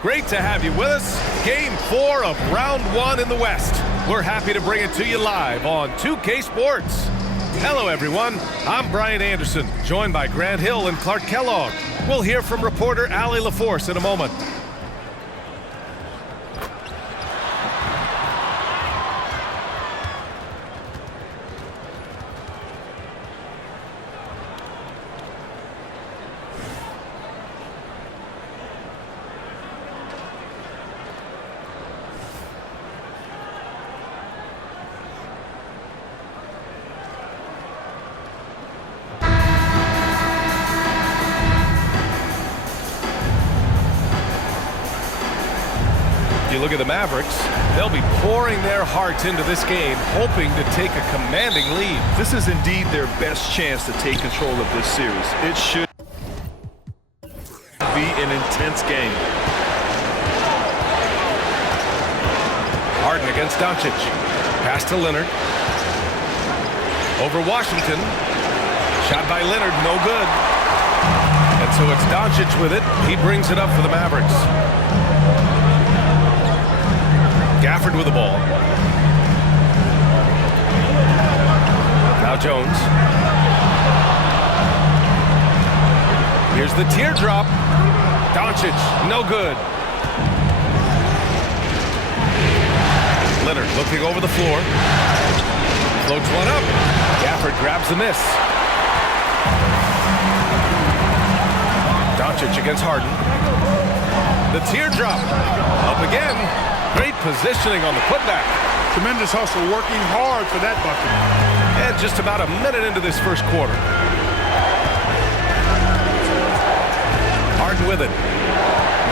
Great to have you with us. Game 4 of round 1 in the West. We're happy to bring it to you live on 2K Sports. Hello, everyone. I'm Brian Anderson, joined by Grant Hill and Clark Kellogg. We'll hear from reporter Allie LaForce in a moment. You look at the Mavericks, they'll be pouring their hearts into this game, hoping to take a commanding lead. This is indeed their best chance to take control of this series. It should be an intense game. Harden against Doncic. Pass to Leonard. Over Washington. Shot by Leonard, no good. And so it's Doncic with it. He brings it up for the Mavericks. Gafford with the ball. Now Jones. Here's the teardrop. Doncic, no good. Leonard looking over the floor. Floats one up. Gafford grabs the miss. Doncic against Harden. The teardrop. Up again. Great positioning on the putback. Tremendous hustle, working hard for that bucket. And just about a minute into this first quarter. Harden with it.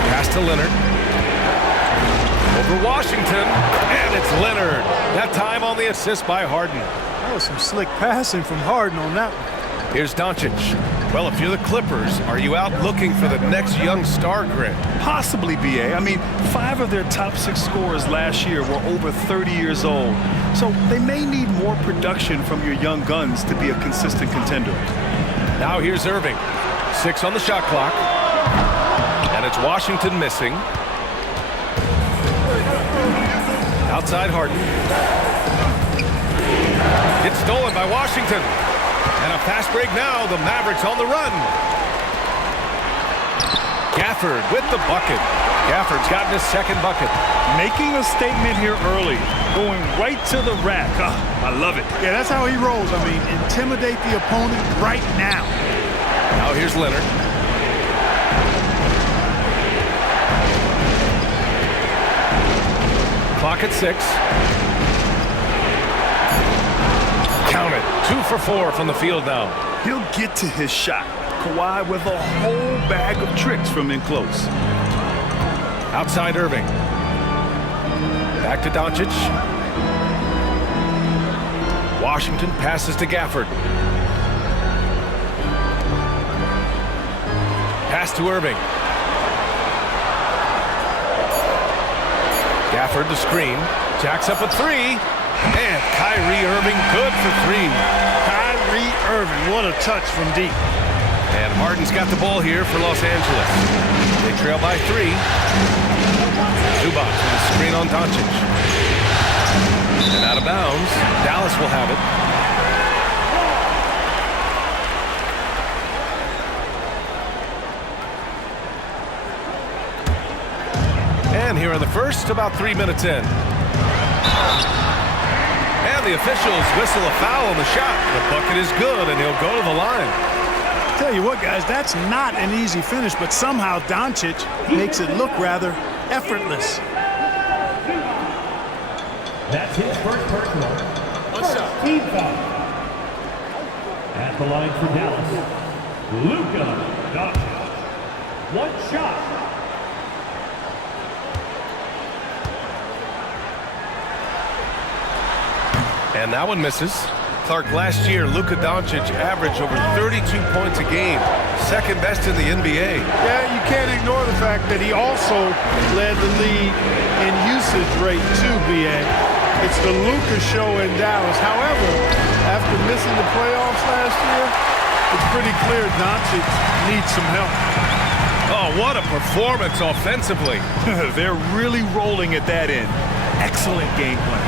Pass to Leonard. Over Washington. And it's Leonard. That time on the assist by Harden. That was some slick passing from Harden on that one. Here's Doncic. Well, if you're the Clippers, are you out looking for the next young star, Grant? Possibly, BA. I mean, 5 of their top 6 scorers last year were over 30 years old. So they may need more production from your young guns to be a consistent contender. Now here's Irving. 6 on the shot clock. And it's Washington missing. Outside Harden. It's stolen by Washington. And a fast break now. The Mavericks on the run. Gafford with the bucket. Gafford's gotten his second bucket. Making a statement here early. Going right to the rack. I love it. Yeah, that's how he rolls. I mean, intimidate the opponent right now. Now here's Leonard. Clock at 6. Count it. 2 for 4 from the field now. He'll get to his shot. Kawhi with a whole bag of tricks from in close. Outside Irving. Back to Doncic. Washington passes to Gafford. Pass to Irving. Gafford the screen. Jacks up a 3. And Kyrie Irving good for 3. Kyrie Irving, what a touch from deep. And Harden's got the ball here for Los Angeles. They trail by 3. Zubac with a screen on Doncic. And out of bounds. Dallas will have it. And here in the first, about 3 minutes in. And the officials whistle a foul on the shot. The bucket is good, and he'll go to the line. Tell you what, guys, that's not an easy finish, but somehow Doncic makes it look rather effortless. That's his first personal. Team foul. At the line for Dallas, Luka Doncic. 1 shot. And that one misses. Clark, last year, Luka Doncic averaged over 32 points a game. Second best in the NBA. Yeah, you can't ignore the fact that he also led the league in usage rate too, BA. It's the Luka show in Dallas. However, after missing the playoffs last year, It's pretty clear Doncic needs some help. Oh, what a performance offensively. They're really rolling at that end. Excellent game plan.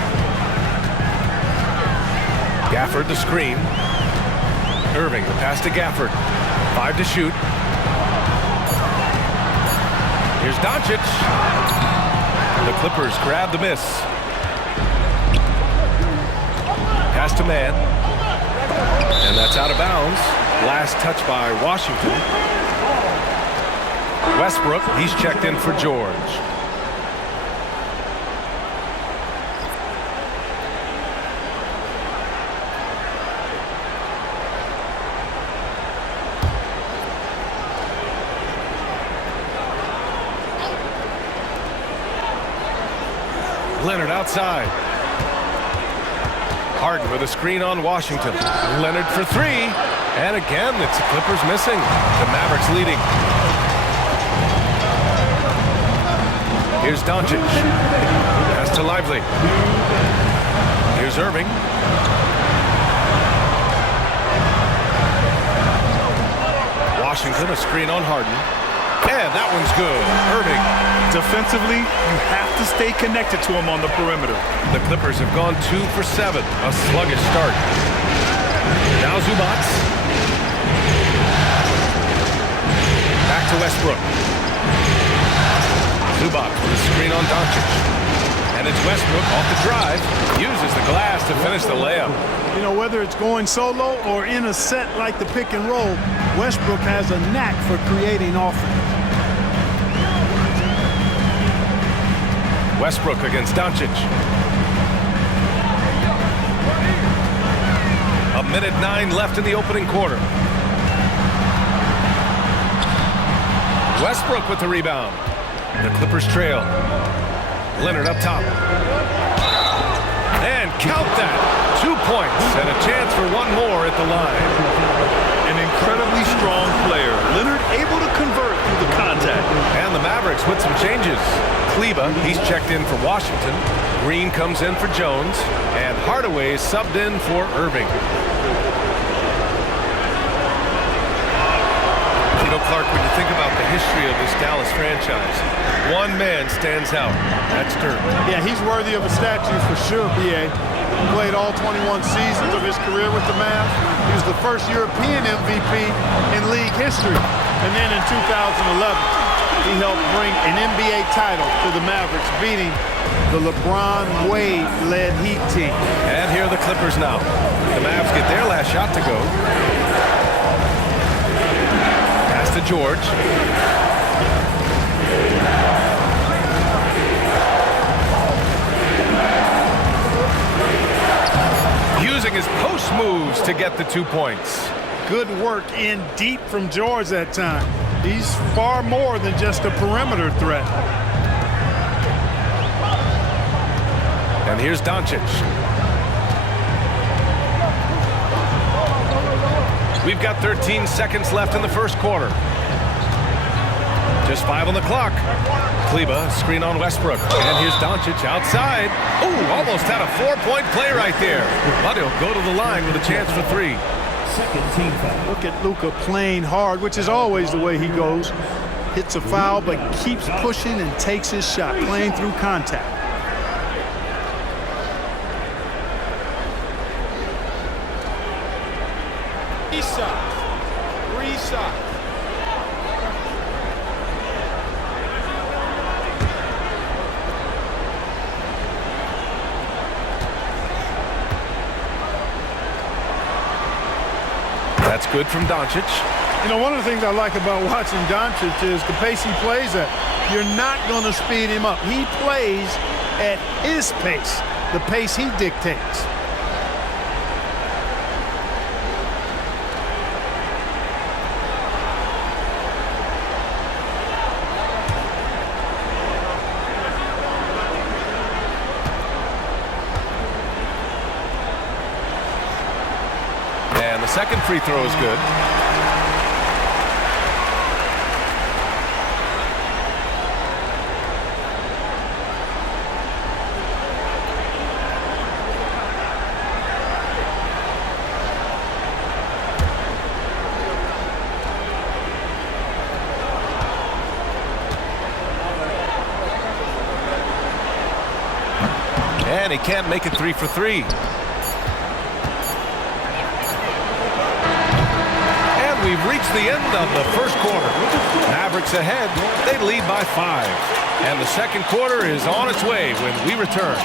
Gafford the screen. Irving the pass to Gafford. 5 to shoot. Here's Doncic. The Clippers grab the miss. Pass to man. And that's out of bounds. Last touch by Washington. Westbrook, he's checked in for George. Leonard outside. Harden with a screen on Washington. Leonard for 3. And again, it's the Clippers missing. The Mavericks leading. Here's Doncic. Pass to Lively. Here's Irving. Washington, a screen on Harden. And that one's good. Irving. Defensively, you have to stay connected to him on the perimeter. The Clippers have gone 2 for 7. A sluggish start. Now Zubac. Back to Westbrook. Zubac with a screen on Doncic. And it's Westbrook off the drive. Uses the glass to finish the layup. You know, whether it's going solo or in a set like the pick and roll, Westbrook has a knack for creating offense. Westbrook against Doncic. A minute 9 left in the opening quarter. Westbrook with the rebound. The Clippers trail. Leonard up top. And count that. 2 points and a chance for one more at the line. An incredibly strong player. Leonard able to convert through the contact. And the Mavericks with some changes. Kleba, he's checked in for Washington. Green comes in for Jones. And Hardaway subbed in for Irving. You know, Clark, when you think about the history of this Dallas franchise, one man stands out. That's Dirk. Yeah, he's worthy of a statue for sure, B.A. He played all 21 seasons of his career with the Mavs. He was the first European MVP in league history. And then in 2011, he helped bring an NBA title to the Mavericks, beating the LeBron Wade-led Heat team. And here are the Clippers now. The Mavs get their last shot to go. Pass to George. Using his post moves to get the 2 points. Good work in deep from George that time. He's far more than just a perimeter threat. And here's Doncic. We've got 13 seconds left in the first quarter. Just 5 on the clock. Kleba, screen on Westbrook. And here's Doncic outside. Ooh, almost had a 4-point play right there. But he'll go to the line with a chance for 3. Second team foul. Look at Luka playing hard, which is always the way he goes. Hits a foul, but keeps pushing and takes his shot, playing through contact. Reset. That's good from Doncic. You know, one of the things I like about watching Doncic is the pace he plays at. You're not going to speed him up. He plays at his pace, the pace he dictates. And the second free throw is good. and he can't make it 3 for 3. And we've reached the end of the first quarter. Mavericks ahead. They lead by 5. And the second quarter is on its way when we return.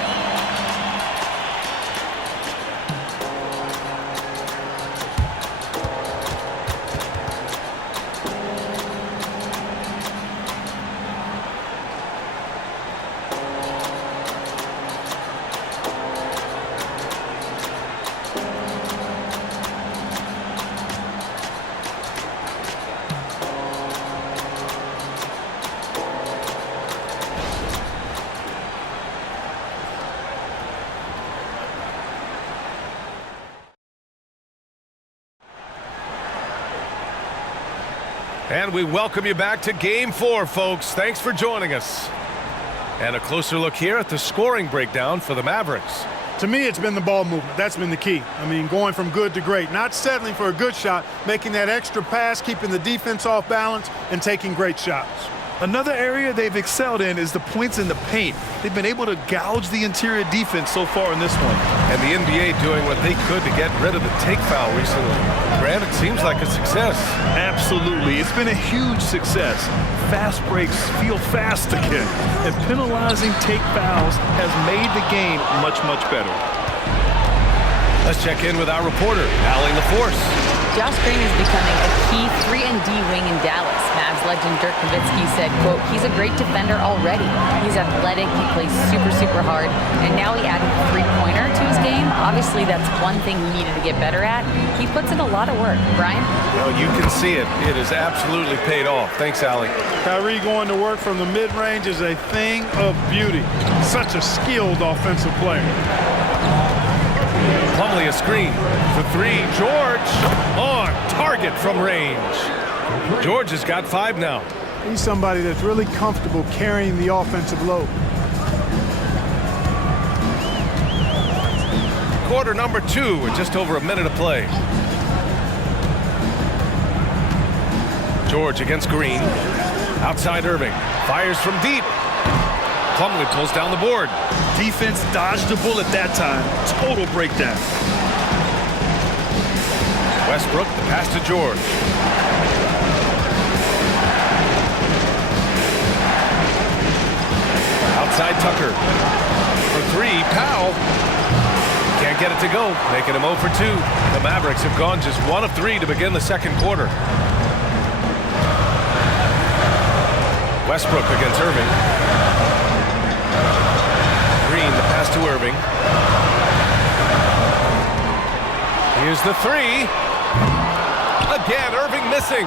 And we welcome you back to Game 4, folks. Thanks for joining us. And a closer look here at the scoring breakdown for the Mavericks. To me, it's been the ball movement. That's been the key. I mean, going from good to great. Not settling for a good shot, making that extra pass, keeping the defense off balance, and taking great shots. Another area they've excelled in is the points in the paint. They've been able to gouge the interior defense so far in this one. And the NBA doing what they could to get rid of the take foul recently. Grant, it seems like a success. Absolutely. It's been a huge success. Fast breaks feel fast again. And penalizing take fouls has made the game much, much better. Let's check in with our reporter, Allie LaForce. Josh Green is becoming a key 3-and-D wing in Dallas. Mavs legend Dirk Nowitzki said, quote, he's a great defender already. He's athletic, he plays super, super hard, and now he added a three-pointer to his game. Obviously, that's one thing he needed to get better at. He puts in a lot of work. Brian? Well, you can see it. It has absolutely paid off. Thanks, Allie. Kyrie going to work from the mid-range is a thing of beauty. Such a skilled offensive player. Plumlee a screen for 3. George on target from range. George has got 5 now. He's somebody that's really comfortable carrying the offensive load. Quarter number 2 with just over a minute of play. George against Green. Outside Irving. Fires from deep. Plumlee pulls down the board. Defense dodged the bullet that time. Total breakdown. Westbrook, the pass to George. Outside Tucker. For 3, Powell. Can't get it to go, making him 0 for 2. The Mavericks have gone just 1 of 3 to begin the second quarter. Westbrook against Irving. Green, the pass to Irving. Here's the 3. Again, Irving missing.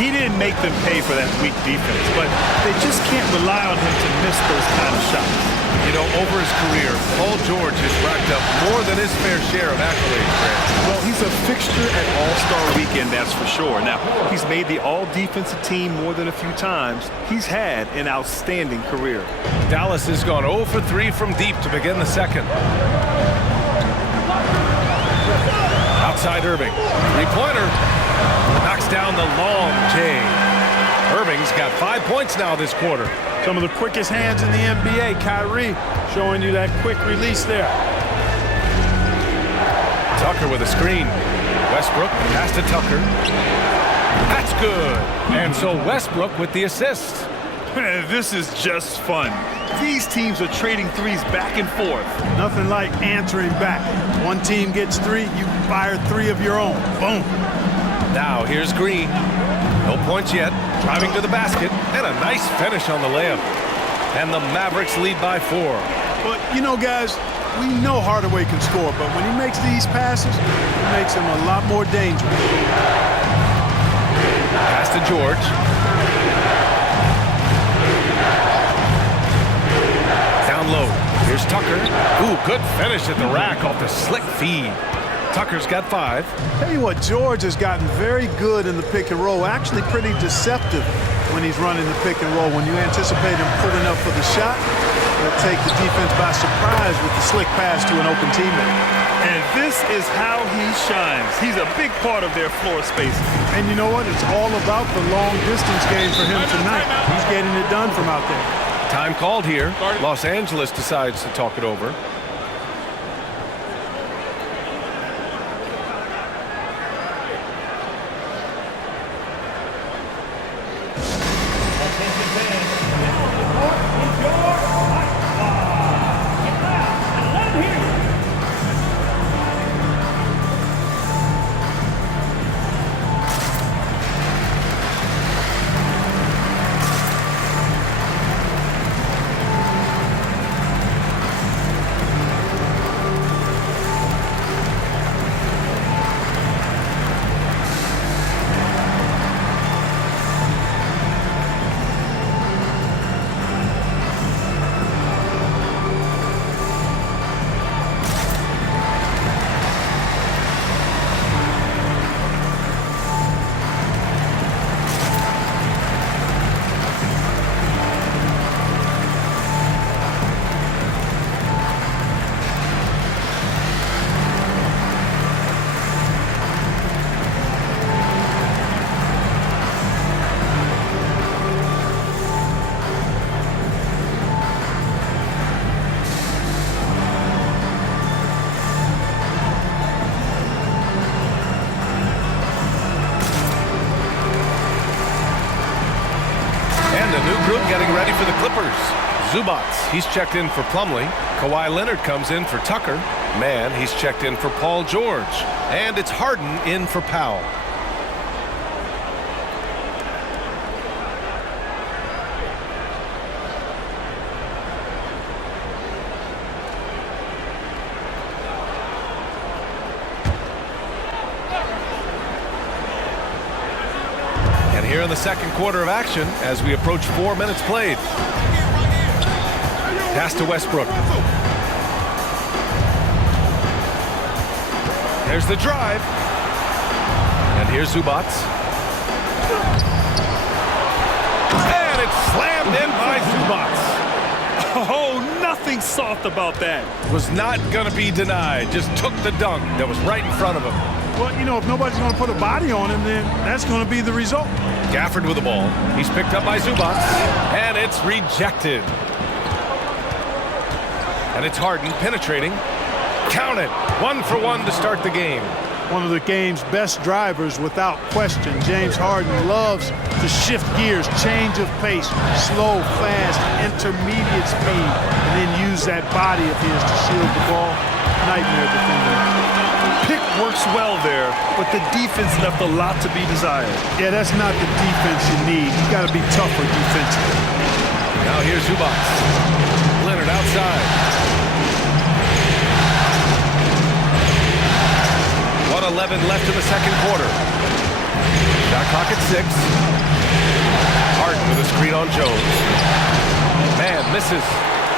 He didn't make them pay for that weak defense, but they just can't rely on him to miss those kind of shots. You know, over his career, Paul George has racked up more than his fair share of accolades, Grant. Well, he's a fixture at All-Star Weekend, that's for sure. Now, he's made the All-Defensive Team more than a few times. He's had an outstanding career. Dallas has gone 0 for 3 from deep to begin the second. Outside Irving. 3-pointer. Knocks down the long J. Irving's got 5 points now this quarter. Some of the quickest hands in the NBA. Kyrie showing you that quick release there. Tucker with a screen. Westbrook pass to Tucker. That's good. And so Westbrook with the assist. This is just fun. These teams are trading threes back and forth. Nothing like answering back. One team gets 3, you fire 3 of your own. Boom. Now here's Green. No points yet. Driving to the basket. And a nice finish on the layup. And the Mavericks lead by 4. But, you know, guys, we know Hardaway can score, but when he makes these passes, it makes him a lot more dangerous. Pass to George. Down low. Here's Tucker. Ooh, good finish at the rack off the slick feed. Tucker's got 5. Tell you what, George has gotten very good in the pick and roll, actually pretty deceptive when he's running the pick and roll. When you anticipate him pulling up for the shot, he'll take the defense by surprise with the slick pass to an open teammate. And this is how he shines. He's a big part of their floor space. And you know what? It's all about the long distance game for him tonight. He's getting it done from out there. Time called here. Los Angeles decides to talk it over. for the Clippers. Zubats, he's checked in for Plumlee. Kawhi Leonard comes in for Tucker. Mann, he's checked in for Paul George. And it's Harden in for Powell. And here in the second quarter of action, as we approach 4 minutes played. Pass to Westbrook. There's the drive. And here's Zubats. And it's slammed in by Zubats. Oh, nothing soft about that. Was not going to be denied. Just took the dunk that was right in front of him. Well, you know, if nobody's going to put a body on him, then that's going to be the result. Gafford with the ball. He's picked up by Zubats. And it's rejected. And it's Harden penetrating. Count it. 1 for 1 to start the game. One of the game's best drivers without question. James Harden loves to shift gears, change of pace, slow, fast, intermediate speed, and then use that body of his to shield the ball. Nightmare defender. Pick works well there, but the defense left a lot to be desired. Yeah, that's not the defense you need. You got to be tougher defensively. Now here's Zubats. Leonard outside. 1:11 left in the second quarter. Shot clock at 6. Harden with a screen on Jones. Man misses.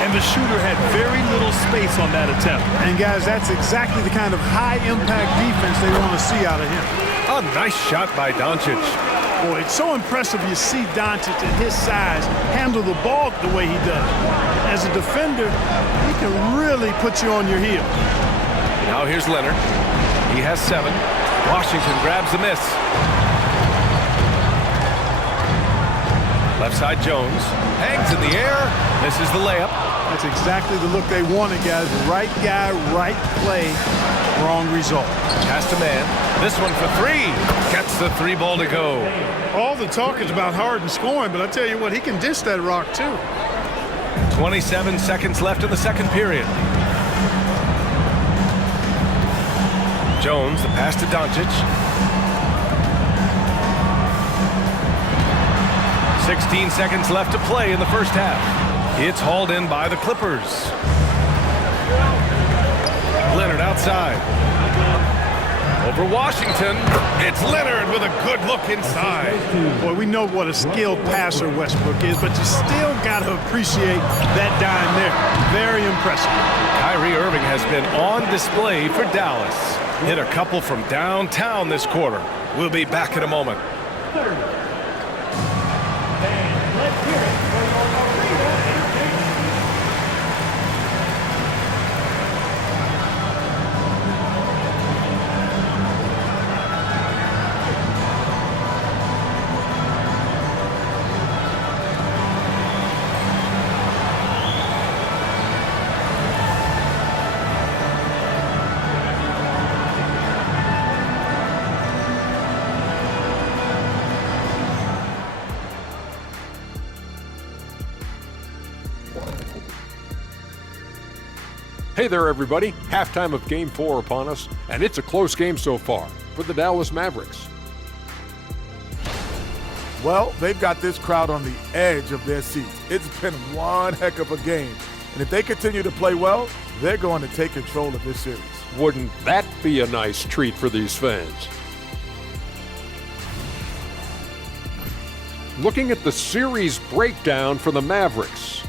And the shooter had very little space on that attempt. And guys, that's exactly the kind of high-impact defense they want to see out of him. A nice shot by Doncic. Boy, it's so impressive you see Doncic at his size handle the ball the way he does. As a defender, he can really put you on your heel. Now here's Leonard. He has 7. Washington grabs the miss. Left side Jones. Hangs in the air. Misses the layup. That's exactly the look they wanted, guys. Right guy, right play, wrong result. Pass to Mann. This one for 3. Gets the 3 ball to go. All the talk is about Harden scoring, but I tell you what, he can dish that rock too. 27 seconds left in the second period. Jones, the pass to Doncic. 16 seconds left to play in the first half. It's hauled in by the Clippers. Leonard outside. Over Washington. It's Leonard with a good look inside. Boy, we know what a skilled passer Westbrook is, but you still got to appreciate that dime there. Very impressive. Kyrie Irving has been on display for Dallas. Hit a couple from downtown this quarter. We'll be back in a moment. Hey there, everybody. Halftime of Game 4 upon us, and it's a close game so far for the Dallas Mavericks. Well, they've got this crowd on the edge of their seats. It's been one heck of a game. And if they continue to play well, they're going to take control of this series. Wouldn't that be a nice treat for these fans? Looking at the series breakdown for the Mavericks.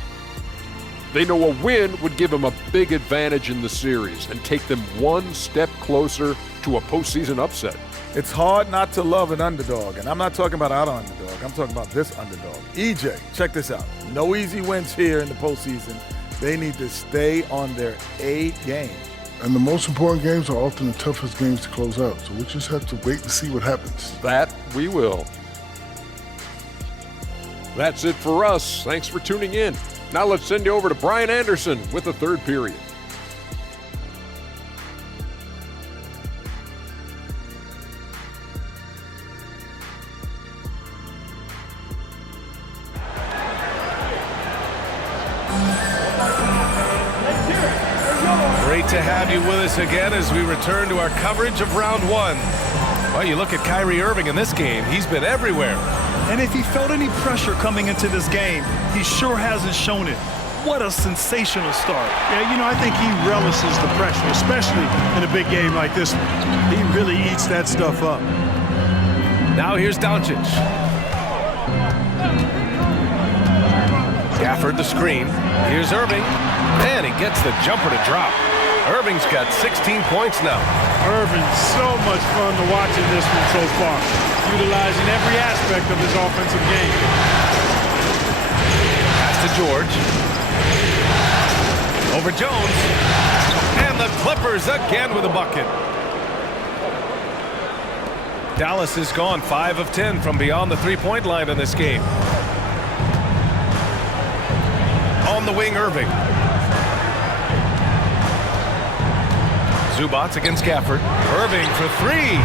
They know a win would give them a big advantage in the series and take them one step closer to a postseason upset. It's hard not to love an underdog, and I'm not talking about our underdog. I'm talking about this underdog. EJ, check this out. No easy wins here in the postseason. They need to stay on their A game. And the most important games are often the toughest games to close out, so we just have to wait and see what happens. That we will. That's it for us. Thanks for tuning in. Now let's send you over to Brian Anderson with the third period. Great to have you with us again as we return to our coverage of round one. Well, you look at Kyrie Irving in this game, he's been everywhere. And if he felt any pressure coming into this game, he sure hasn't shown it. What a sensational start. Yeah, you know, I think he relishes the pressure, especially in a big game like this one. He really eats that stuff up. Now here's Doncic. Gafford the screen. Here's Irving. And he gets the jumper to drop. Irving's got 16 points now. Irving's so much fun to watch in this one so far, utilizing every aspect of his offensive game. Pass to George. Over Jones. And the Clippers again with a bucket. Dallas has gone 5 of 10 from beyond the three-point line in this game. On the wing, Irving. Zubats against Gafford. Irving for three.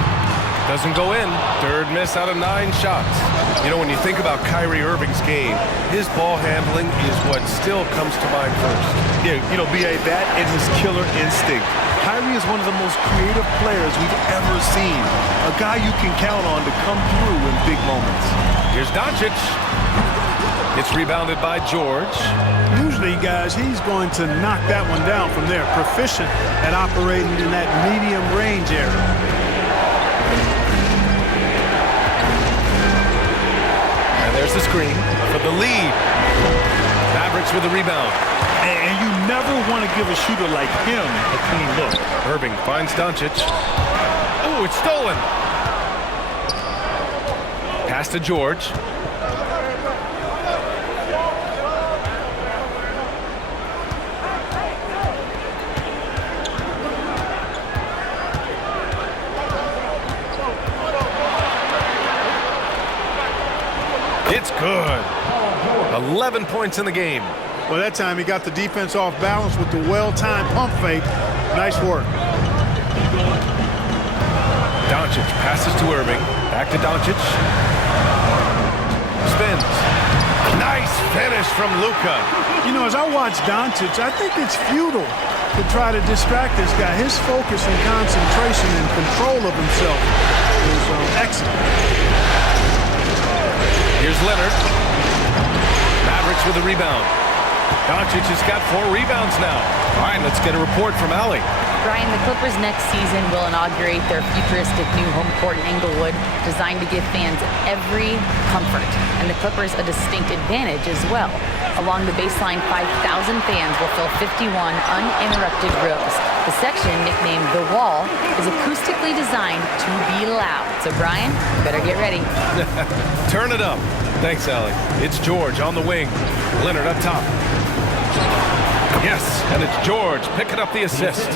Doesn't go in. Third miss out of 9 shots. You know, when you think about Kyrie Irving's game, his ball handling is what still comes to mind first. Yeah, you know, B.A., that and his killer instinct. Kyrie is one of the most creative players we've ever seen. A guy you can count on to come through in big moments. Here's Doncic. It's rebounded by George. Usually, guys, he's going to knock that one down from there. Proficient at operating in that medium range area. And there's the screen for the lead. Mavericks with the rebound. And you never want to give a shooter like him a clean look. Irving finds Doncic. Ooh, it's stolen. Pass to George. It's good. 11 points in the game. Well, that time he got the defense off balance with the well-timed pump fake. Nice work. Doncic passes to Irving. Back to Doncic. Spins. Nice finish from Luka. You know, as I watch Doncic, I think it's futile to try to distract this guy. His focus and concentration and control of himself is excellent. Here's Leonard. Mavericks with a rebound. Doncic has got 4 rebounds now. All right, let's get a report from Allie. Brian, the Clippers next season will inaugurate their futuristic new home court in Inglewood, designed to give fans every comfort, and the Clippers a distinct advantage as well. Along the baseline, 5,000 fans will fill 51 uninterrupted rows. The section, nicknamed The Wall, is acoustically designed to be loud. So, Brian, you better get ready. Turn it up. Thanks, Allie. It's George on the wing. Leonard up top. Yes, and it's George picking up the assist.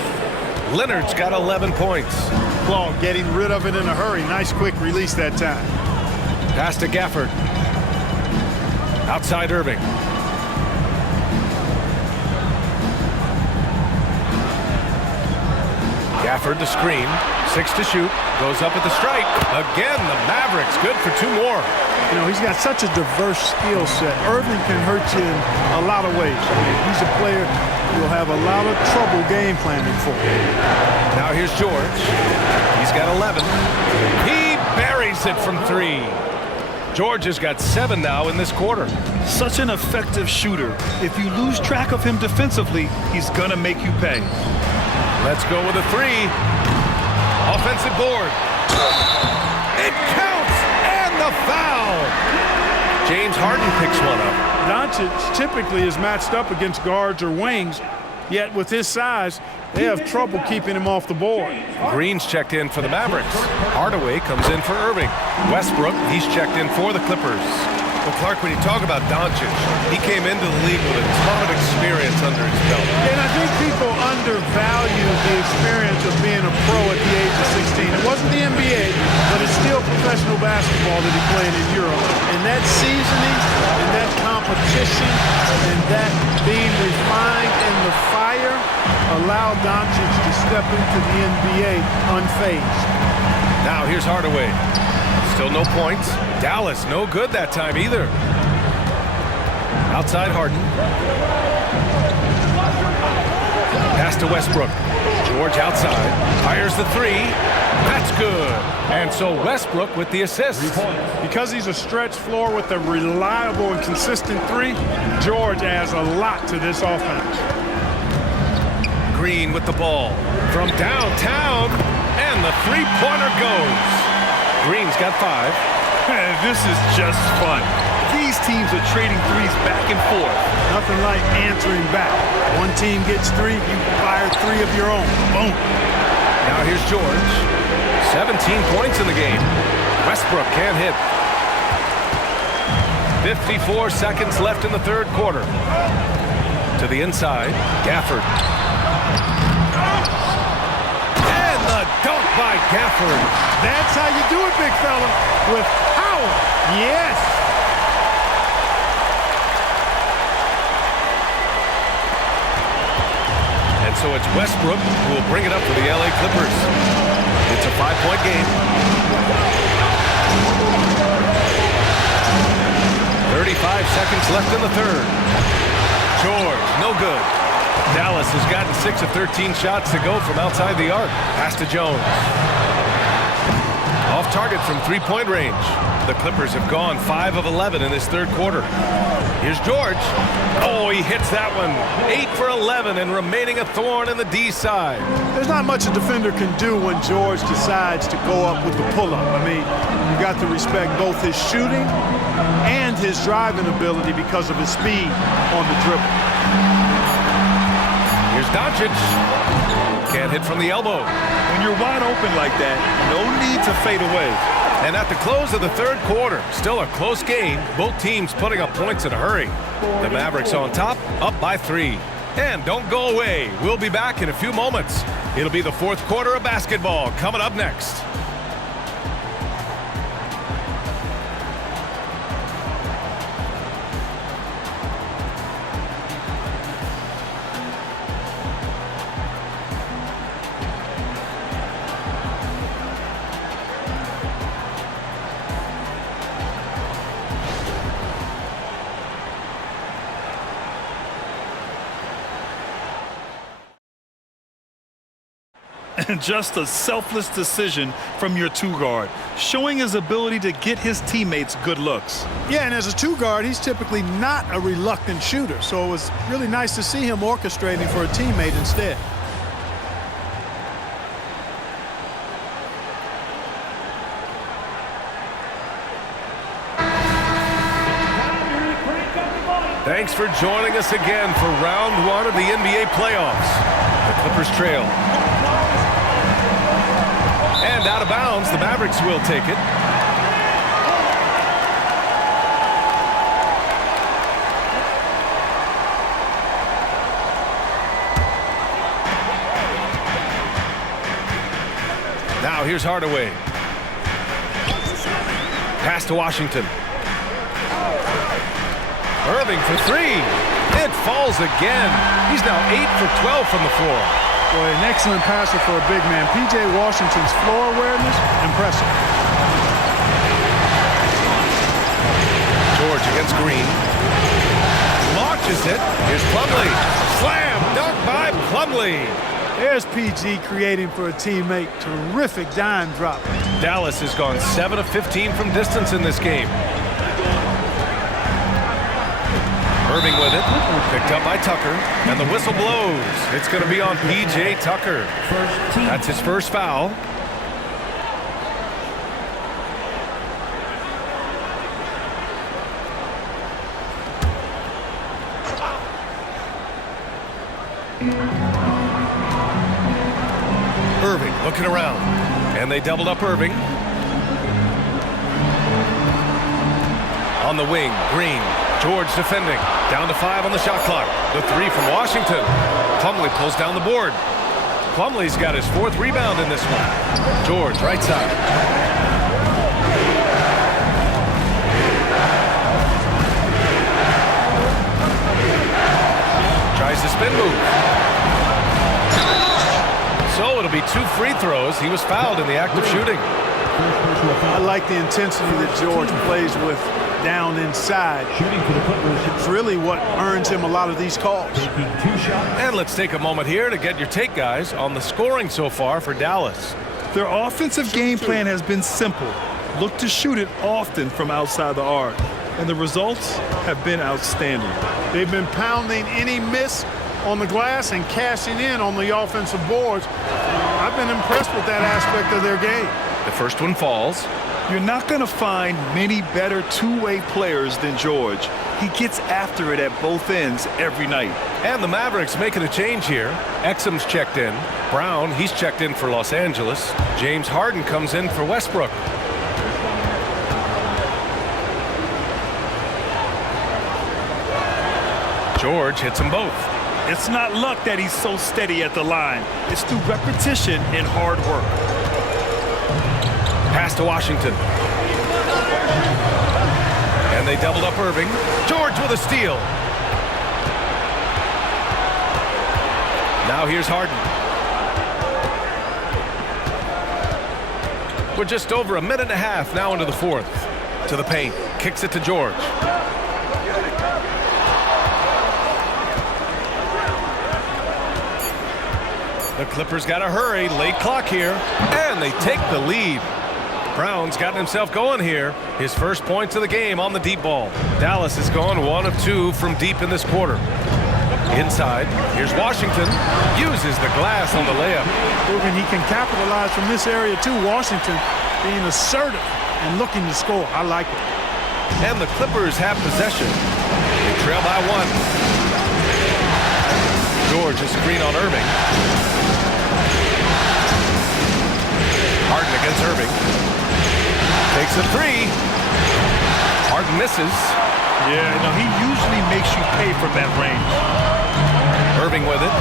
Leonard's got 11 points. Claw getting rid of it in a hurry. Nice quick release that time. Pass to Gafford. Outside Irving. Gafford the screen. 6 to shoot. Goes up at the strike. Again, the Mavericks good for 2 more. You know, he's got such a diverse skill set. Irving can hurt you in a lot of ways. I mean, he's a player you'll have a lot of trouble game planning for. Now here's George. He's got 11. He buries it from 3. George has got 7 now in this quarter. Such an effective shooter. If you lose track of him defensively, he's going to make you pay. Let's go with a 3. Offensive board. It counts, and the foul. James Harden picks one up. Doncic typically is matched up against guards or wings, yet with his size, they have trouble keeping him off the board. Green's checked in for the Mavericks. Hardaway comes in for Irving. Westbrook, he's checked in for the Clippers. Well, Clark, when you talk about Doncic, he came into the league with a ton of experience under his belt. And I think people undervalue the experience of being a pro at the age of 16. It wasn't the NBA, but it's still professional basketball that he played in Europe. And that seasoning and that competition and that being refined in the fire allowed Doncic to step into the NBA unfazed. Now here's Hardaway. Still no points. Dallas no good that time either. Outside Harden. Pass to Westbrook. George outside, fires the three. That's good. And so Westbrook with the assist. Because he's a stretch floor with a reliable and consistent three, George adds a lot to this offense. Green with the ball from downtown, and the three-pointer goes. Green's got 5. This is just fun. These teams are trading threes back and forth. Nothing like answering back. One team gets 3, you fire 3 of your own. Boom. Now here's George. 17 points in the game. Westbrook can't hit. 54 seconds left in the third quarter. To the inside, Gafford. And the dunk by Gafford. That's how you do it, big fella. With power. Yes. And so it's Westbrook who will bring it up for the LA Clippers. It's a 5-point game. 35 seconds left in the third. George, no good. Dallas has gotten 6 of 13 shots to go from outside the arc. Pass to Jones. Off target from 3-point range. The Clippers have gone 5 of 11 in this third quarter. Here's George. Oh, he hits that one. 8 for 11 and remaining a thorn in the D side. There's not much a defender can do when George decides to go up with the pull-up. I mean, you got to respect both his shooting and his driving ability because of his speed on the dribble. Here's Doncic. Can't hit from the elbow. When you're wide open like that, no need to fade away. And at the close of the third quarter, still a close game, both teams putting up points in a hurry. The Mavericks on top, up by 3. And don't go away. We'll be back in a few moments. It'll be the fourth quarter of basketball coming up next. And just a selfless decision from your 2-guard, showing his ability to get his teammates good looks. Yeah, and as a 2-guard, he's typically not a reluctant shooter, so it was really nice to see him orchestrating for a teammate instead. Thanks for joining us again for round 1 of the NBA playoffs. The Clippers trail. And out of bounds, the Mavericks will take it. Now here's Hardaway. Pass to Washington. Irving for 3. It falls again. He's now 8 for 12 from the floor. Boy, an excellent passer for a big man. P.J. Washington's floor awareness, impressive. George against Green. Launches it. Here's Plumlee. Slam dunk by Plumlee. There's PG creating for a teammate. Terrific dime drop. Dallas has gone 7 of 15 from distance in this game. Irving with it, picked up by Tucker, and the whistle blows. It's going to be on P.J. Tucker. That's his first foul. Irving looking around, and they doubled up Irving. On the wing, Green. George defending. Down to 5 on the shot clock. The 3 from Washington. Plumlee pulls down the board. Plumlee's got his 4th rebound in this one. George, right side. Tries the spin move. So it'll be 2 free throws. He was fouled in the act of shooting. I like the intensity that George plays with down inside. Shooting for the Clippers. It's really what earns him a lot of these calls. Taking 2 shots. And let's take a moment here to get your take, guys, on the scoring so far for Dallas. Their offensive game plan has been simple. Look to shoot it often from outside the arc. And the results have been outstanding. They've been pounding any miss on the glass and cashing in on the offensive boards. I've been impressed with that aspect of their game. The first one falls. You're not going to find many better two-way players than George. He gets after it at both ends every night. And the Mavericks making a change here. Exum's checked in. Brown, he's checked in for Los Angeles. James Harden comes in for Westbrook. George hits them both. It's not luck that he's so steady at the line. It's through repetition and hard work. Pass to Washington. And they doubled up Irving. George with a steal. Now here's Harden. We're just over a minute and a half now into the fourth. To the paint. Kicks it to George. The Clippers got to hurry. Late clock here. And they take the lead. Brown's gotten himself going here. His first points of the game on the deep ball. Dallas has gone 1 of 2 from deep in this quarter. Inside, here's Washington. Uses the glass on the layup. Proving he can capitalize from this area too. Washington being assertive and looking to score. I like it. And the Clippers have possession. They trail by 1. George a screen on Irving. Harden against Irving. Takes a 3. Harden misses. Yeah, no, he usually makes you pay from that range. Irving with it.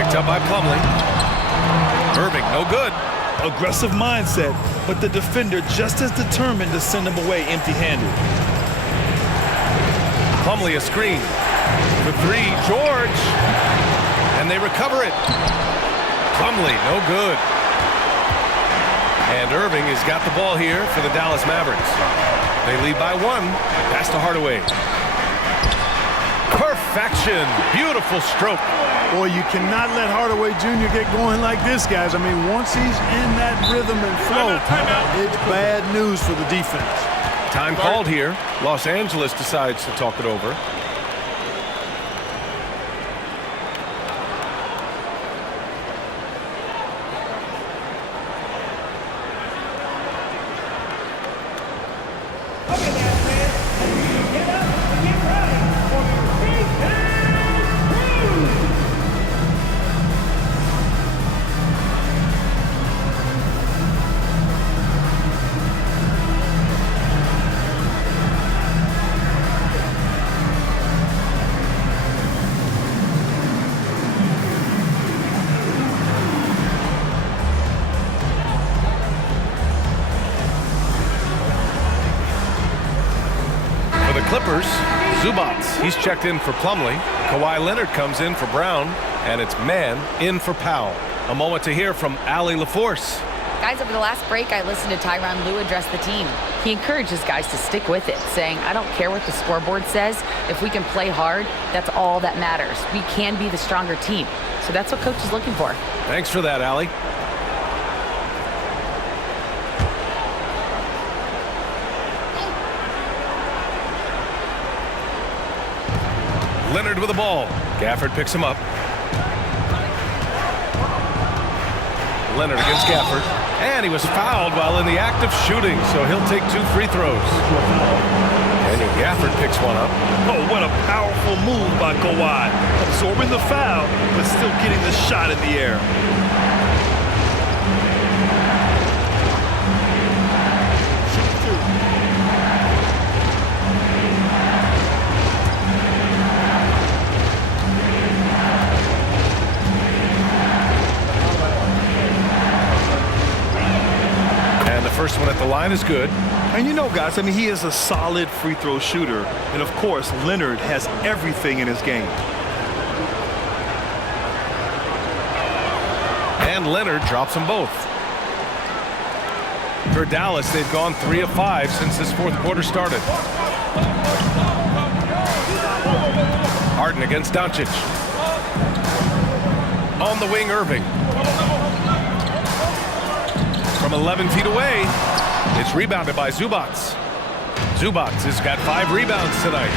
Picked up by Plumlee. Irving, no good. Aggressive mindset, but the defender just as determined to send him away empty-handed. Plumlee a screen. For 3, George. And they recover it. Plumlee, no good. And Irving has got the ball here for the Dallas Mavericks. They lead by 1. Pass to Hardaway. Perfection. Beautiful stroke. Boy, you cannot let Hardaway Jr. get going like this, guys. I mean, once he's in that rhythm and flow, it's bad news for the defense. Time called here. Los Angeles decides to talk it over. Clippers, Zubats, he's checked in for Plumlee. Kawhi Leonard comes in for Brown, and it's man in for Powell. A moment to hear from Allie LaForce. Guys, over the last break, I listened to Tyronn Lue address the team. He encourages guys to stick with it, saying, I don't care what the scoreboard says. If we can play hard, that's all that matters. We can be the stronger team. So that's what coach is looking for. Thanks for that, Allie. Leonard with the ball. Gafford picks him up. Leonard against Gafford. And he was fouled while in the act of shooting, so he'll take 2 free throws. Daniel Gafford picks one up. Oh, what a powerful move by Kawhi. Absorbing the foul, but still getting the shot in the air. First one at the line is good. And you know, guys, I mean, he is a solid free throw shooter. And, of course, Leonard has everything in his game. And Leonard drops them both. For Dallas, they've gone 3 of 5 since this fourth quarter started. Harden against Doncic. On the wing, Irving. From 11 feet away, it's rebounded by Zubac. Zubac has got 5 rebounds tonight.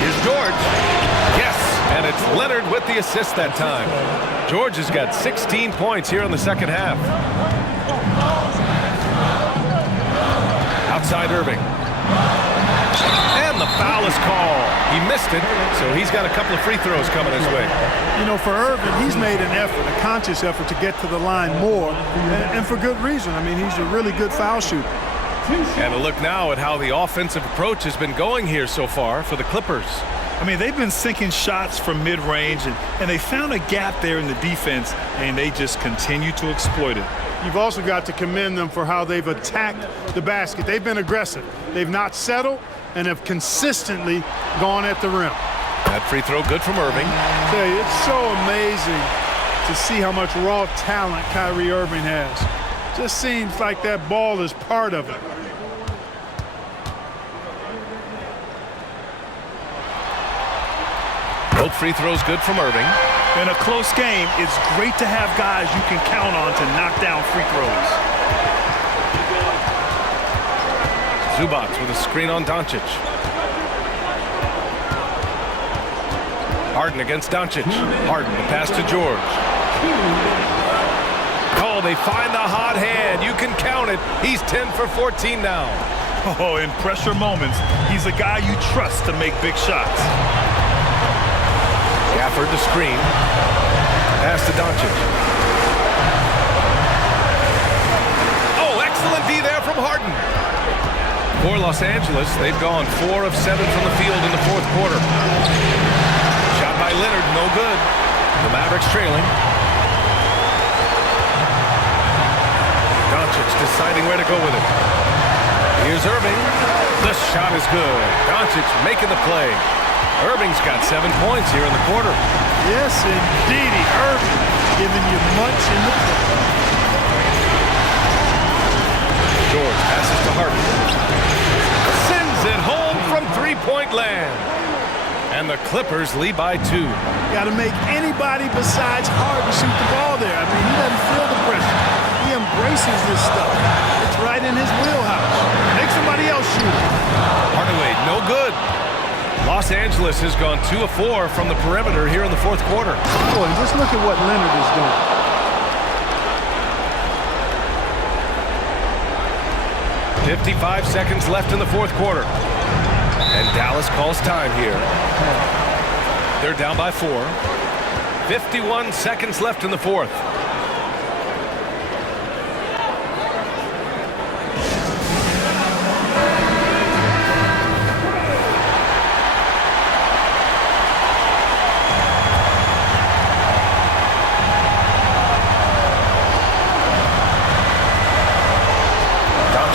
Here's George. Yes, and it's Leonard with the assist that time. George has got 16 points here in the second half. Outside Irving. And the foul is called. He missed it, so he's got a couple of free throws coming his way. You know, for Irving, he's made an effort, a conscious effort to get to the line more, and for good reason. I mean, he's a really good foul shooter. And a look now at how the offensive approach has been going here so far for the Clippers. I mean, they've been sinking shots from mid-range, and they found a gap there in the defense, and they just continue to exploit it. You've also got to commend them for how they've attacked the basket. They've been aggressive. They've not settled and have consistently gone at the rim. That free throw good from Irving. I tell you, it's so amazing to see how much raw talent Kyrie Irving has. Just seems like that ball is part of it. Both free throws good from Irving. In a close game, it's great to have guys you can count on to knock down free throws. Zubac with a screen on Doncic. Harden against Doncic. Harden, the pass to George. Oh, they find the hot hand. You can count it. He's 10 for 14 now. Oh, in pressure moments, he's a guy you trust to make big shots. Gafford to screen. Pass to Doncic. Oh, excellent D there from Harden. For Los Angeles, they've gone 4 of 7 from the field in the fourth quarter. Shot by Leonard, no good. The Mavericks trailing. Doncic deciding where to go with it. Here's Irving. The shot is good. Doncic making the play. Irving's got 7 points here in the quarter. Yes, indeedy. Irving giving you much in the play. George passes to Harden. Sends it home from three-point land. And the Clippers lead by 2. Got to make anybody besides Harden shoot the ball there. I mean, he doesn't feel the pressure. He embraces this stuff. It's right in his wheelhouse. Make somebody else shoot it. Hardaway, no good. Los Angeles has gone 2 of 4 from the perimeter here in the fourth quarter. Boy, just look at what Leonard is doing. 55 seconds left in the fourth quarter. And Dallas calls time here. They're down by 4. 51 seconds left in the fourth.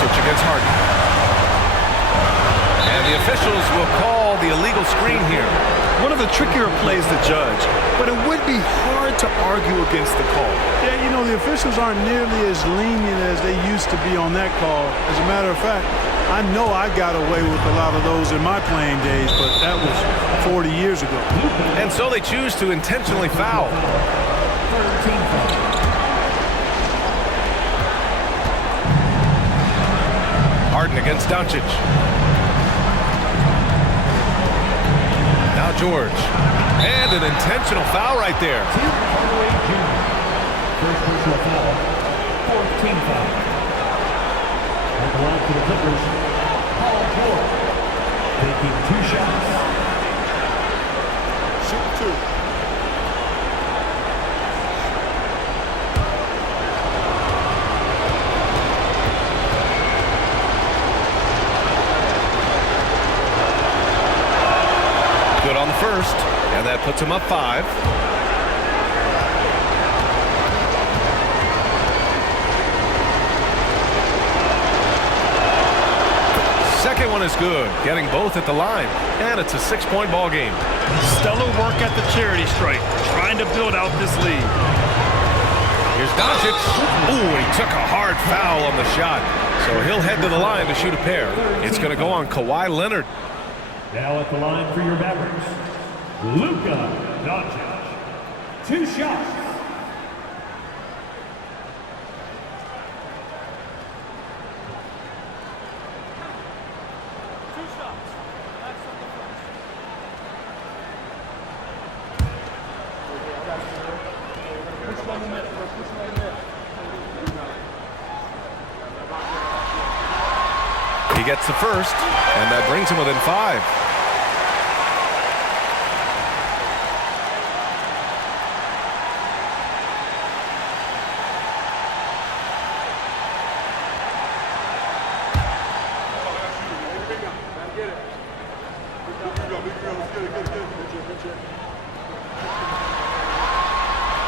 Against Harden. And the officials will call the illegal screen here. One of the trickier plays to judge, but it would be hard to argue against the call. Yeah, you know, the officials aren't nearly as lenient as they used to be on that call. As a matter of fact, I know I got away with a lot of those in my playing days, but that was 40 years ago. And so they choose to intentionally foul. Harden against Doncic. Now George. And an intentional foul right there. First personal foul. 14 foul. And the line for the Clippers, Paul George. Taking 2 shots. Shoot 2. Good on the first, and that puts him up 5. Second one is good, getting both at the line, and it's a 6-point ball game. Stellar work at the charity stripe, trying to build out this lead. Here's Doncic. Ooh, he took a hard foul on the shot. So he'll head to the line to shoot a pair. It's going to go on Kawhi Leonard. Now at the line for your Mavericks, Luka Doncic. 2 shots. He gets the first, and that brings him within 5.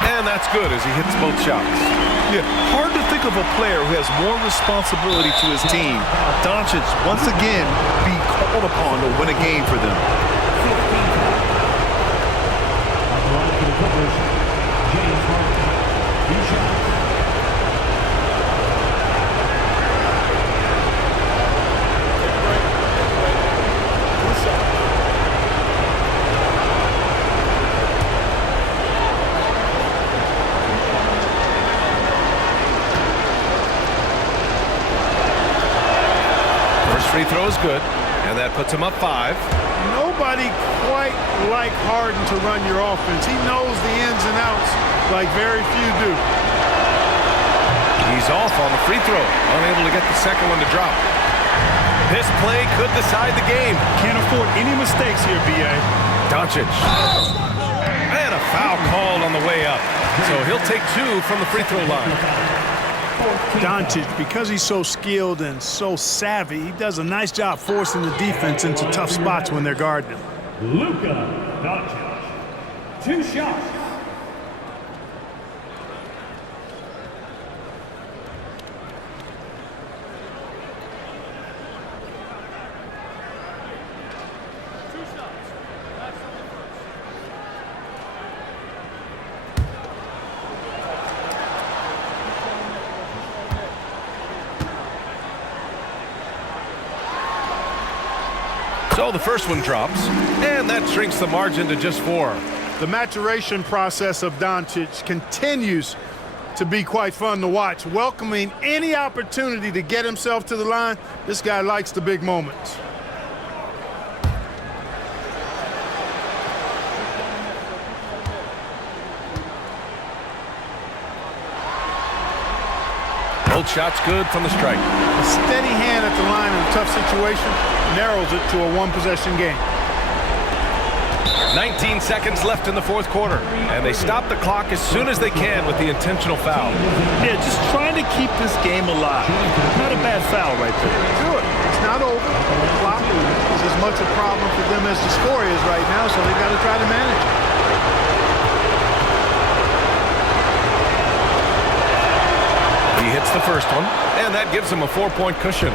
And that's good as he hits both shots. Yeah, hard to think of a player who has more responsibility to his team. Doncic, once again, be called upon to win a game for them. James Harden. 2 shots. Free throw is good, and that puts him up 5. Nobody quite like Harden to run your offense. He knows the ins and outs like very few do. He's off on the free throw, unable to get the second one to drop. This play could decide the game. Can't afford any mistakes here, B.A. Doncic. And a foul called on the way up. So he'll take 2 from the free throw line. Doncic, because he's so skilled and so savvy, he does a nice job forcing the defense into tough spots when they're guarding him. Luka Doncic. 2 shots. So the first one drops, and that shrinks the margin to just 4. The maturation process of Doncic continues to be quite fun to watch, welcoming any opportunity to get himself to the line. This guy likes the big moments. Both shots good from the strike. A steady hand at the line in a tough situation narrows it to a 1-possession game. 19 seconds left in the 4th quarter, and they stop the clock as soon as they can with the intentional foul. Yeah, just trying to keep this game alive. Not a bad foul right there. Good. It's not over. The clock is as much a problem for them as the score is right now, so they've got to try to manage it. He hits the first one, and that gives him a 4-point cushion.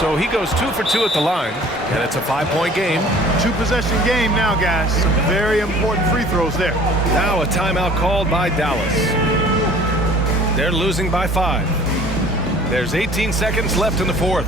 So he goes 2 for 2 at the line, and it's a 5-point game. 2-possession game now, guys. Some very important free throws there. Now a timeout called by Dallas. They're losing by 5. There's 18 seconds left in the 4th.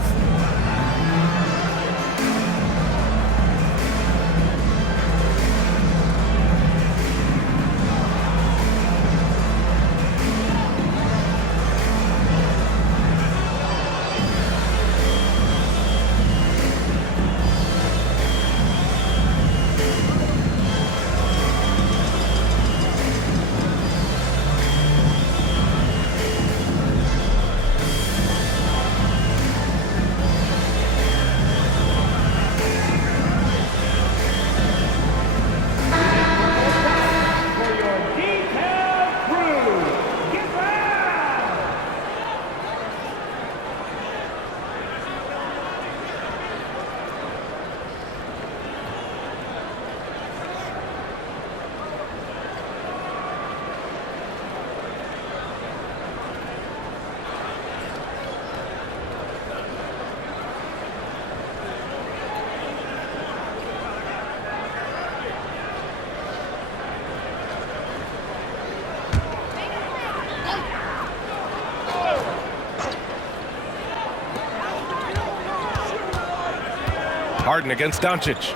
Harden against Doncic.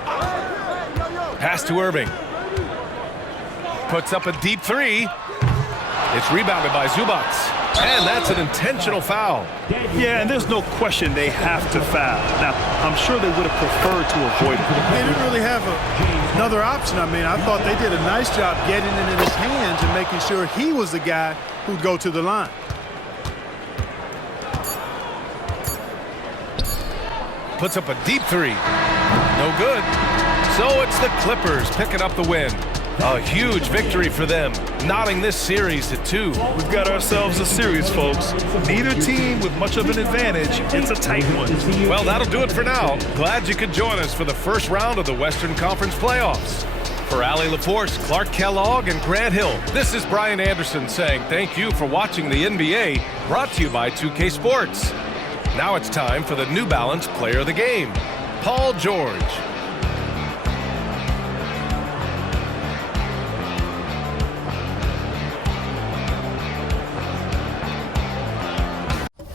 Pass to Irving. Puts up a deep three. It's rebounded by Zubac. And that's an intentional foul. Yeah, and there's no question they have to foul. Now, I'm sure they would have preferred to avoid it. They didn't really have another option. I mean, I thought they did a nice job getting it in his hands and making sure he was the guy who'd go to the line. Puts up a deep three. No good. So it's the Clippers picking up the win. A huge victory for them, knotting this series to 2. We've got ourselves a series, folks. Neither team with much of an advantage. It's a tight one. Well, that'll do it for now. Glad you could join us for the first round of the Western Conference playoffs. For Allie LaForce, Clark Kellogg, and Grant Hill, this is Brian Anderson saying thank you for watching the NBA, brought to you by 2K Sports. Now it's time for the New Balance Player of the Game, Paul George.